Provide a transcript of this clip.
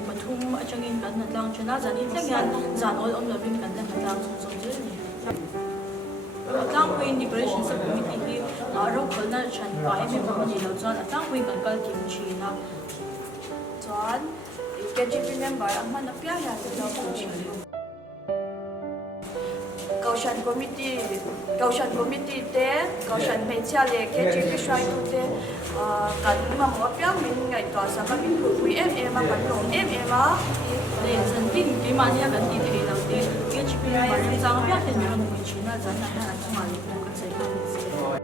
mi pathum atangin kan na tlang chana zani tlangyan zan all on loving kan na tlang so je ni tlang queen decoration subcommittee hi ro kholna chan pa mi pamani lo chuan tlang queen kan kal kim china chuan KGP member amman apya ya lo chini Kaushan committee te Kaushan Mechia le KGP Shai tu te kan ma mo pya min ngai to sa ka min pui em ma kan long em ma le san tin ki ma nia kan ti thei lo te KGP ma ri chang pya te mi ron pui china zan na ha chuma le ko kan sai kan